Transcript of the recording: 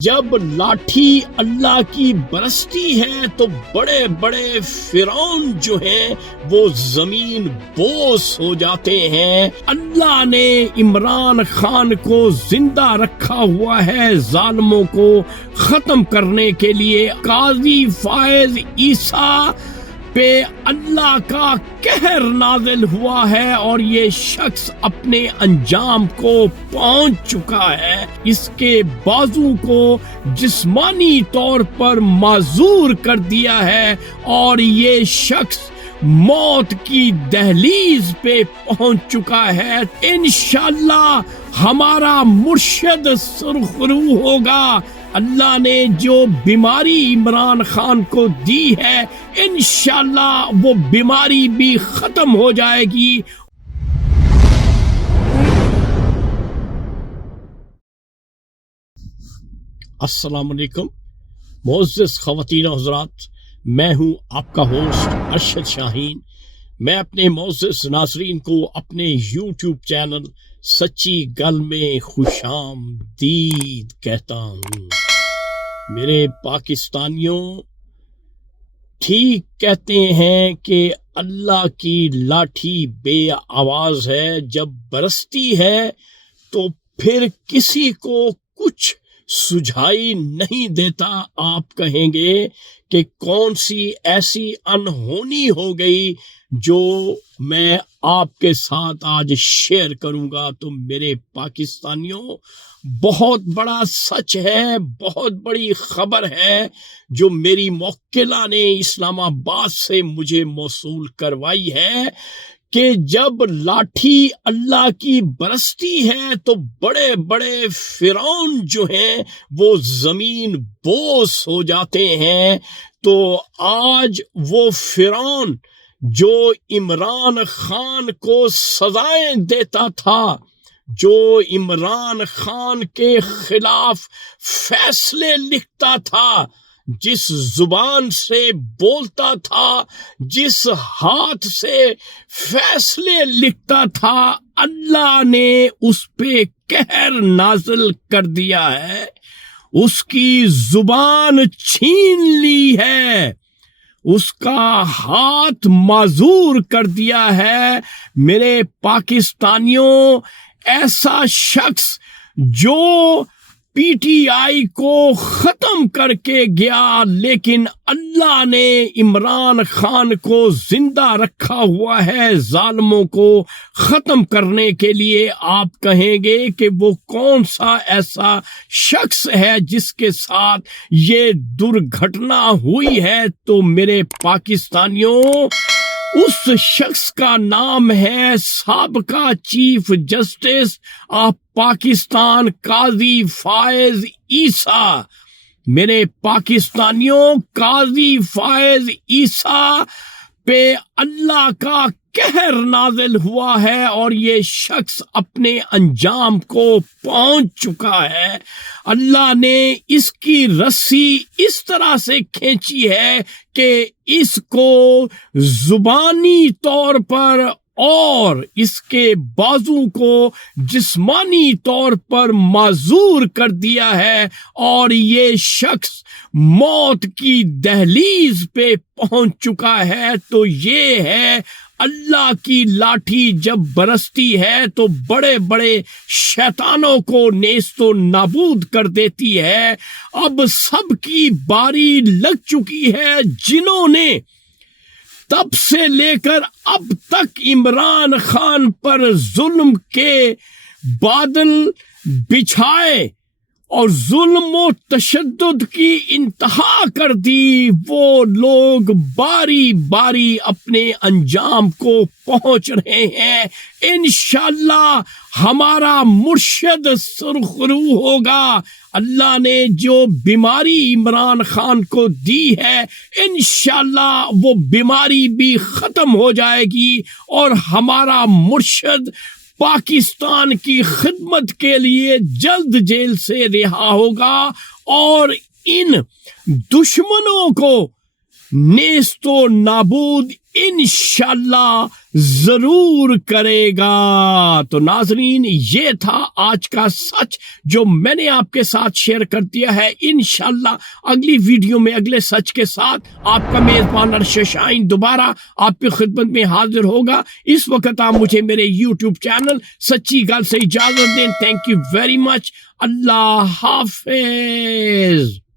جب لاٹھی اللہ کی برستی ہے تو بڑے بڑے فرعون جو ہیں وہ زمین بوس ہو جاتے ہیں۔ اللہ نے عمران خان کو زندہ رکھا ہوا ہے ظالموں کو ختم کرنے کے لیے۔ قاضی فائز عیسیٰ پہ اللہ کا قہر نازل ہوا ہے اور یہ شخص اپنے انجام کو پہنچ چکا ہے۔ اس کے بازو کو جسمانی طور پر معذور کر دیا ہے اور یہ شخص موت کی دہلیز پہ پہنچ چکا ہے۔ انشاءاللہ ہمارا مرشد سرخرو ہوگا۔ اللہ نے جو بیماری عمران خان کو دی ہے انشاءاللہ وہ بیماری بھی ختم ہو جائے گی۔ السلام علیکم معزز خواتین و حضرات، میں ہوں آپ کا ہوسٹ ارشد شاہین۔ میں اپنے معزز ناظرین کو اپنے یوٹیوب چینل سچی گل میں خوش آمدید کہتا ہوں۔ میرے پاکستانیوں، ٹھیک کہتے ہیں کہ اللہ کی لاٹھی بے آواز ہے، جب برستی ہے تو پھر کسی کو کچھ سجھائی نہیں دیتا۔ آپ کہیں گے کہ کون سی ایسی انہونی ہو گئی جو میں آپ کے ساتھ آج شیئر کروں گا؟ تو میرے پاکستانیوں، بہت بڑا سچ ہے، بہت بڑی خبر ہے جو میری موکلہ نے اسلام آباد سے مجھے موصول کروائی ہے کہ جب لاٹھی اللہ کی برستی ہے تو بڑے بڑے فرعون جو ہیں وہ زمین بوس ہو جاتے ہیں۔ تو آج وہ فرعون جو عمران خان کو سزائیں دیتا تھا، جو عمران خان کے خلاف فیصلے لکھتا تھا، جس زبان سے بولتا تھا، جس ہاتھ سے فیصلے لکھتا تھا، اللہ نے اس پہ قہر نازل کر دیا ہے، اس کی زبان چھین لی ہے، اس کا ہاتھ معذور کر دیا ہے۔ میرے پاکستانیوں، ایسا شخص جو پی ٹی آئی کو ختم کر کے گیا، لیکن اللہ نے عمران خان کو زندہ رکھا ہوا ہے ظالموں کو ختم کرنے کے لیے۔ آپ کہیں گے کہ وہ کون سا ایسا شخص ہے جس کے ساتھ یہ درگھٹنا ہوئی ہے؟ تو میرے پاکستانیوں، اس شخص کا نام ہے سابقہ چیف جسٹس آف پاکستان قاضی فائز عیسیٰ۔ میرے پاکستانیوں، قاضی فائز عیسیٰ پہ اللہ کا قہر نازل ہوا ہے اور یہ شخص اپنے انجام کو پہنچ چکا ہے۔ اللہ نے اس کی رسی اس طرح سے کھینچی ہے کہ اس کو زبانی طور پر اور اس کے بازو کو جسمانی طور پر معذور کر دیا ہے اور یہ شخص موت کی دہلیز پہ پہنچ چکا ہے۔ تو یہ ہے اللہ کی لاٹھی جب برستی ہے تو بڑے بڑے شیطانوں کو نیست و نابود کر دیتی ہے۔ اب سب کی باری لگ چکی ہے جنہوں نے تب سے لے کر اب تک عمران خان پر ظلم کے بادل بچھائے اور ظلم و تشدد کی انتہا کر دی، وہ لوگ باری باری اپنے انجام کو پہنچ رہے ہیں۔ انشاءاللہ ہمارا مرشد سرخرو ہوگا۔ اللہ نے جو بیماری عمران خان کو دی ہے انشاءاللہ وہ بیماری بھی ختم ہو جائے گی اور ہمارا مرشد پاکستان کی خدمت کے لیے جلد جیل سے رہا ہوگا اور ان دشمنوں کو نیست و نابود انشاءاللہ ضرور کرے گا۔ تو ناظرین، یہ تھا آج کا سچ جو میں نے آپ کے ساتھ شیئر کر دیا ہے۔ انشاءاللہ اگلی ویڈیو میں اگلے سچ کے ساتھ آپ کا میزبان ارشد شاہین دوبارہ آپ کی خدمت میں حاضر ہوگا۔ اس وقت آپ مجھے میرے یوٹیوب چینل سچی گل سے اجازت دیں۔ Thank you very much. اللہ حافظ۔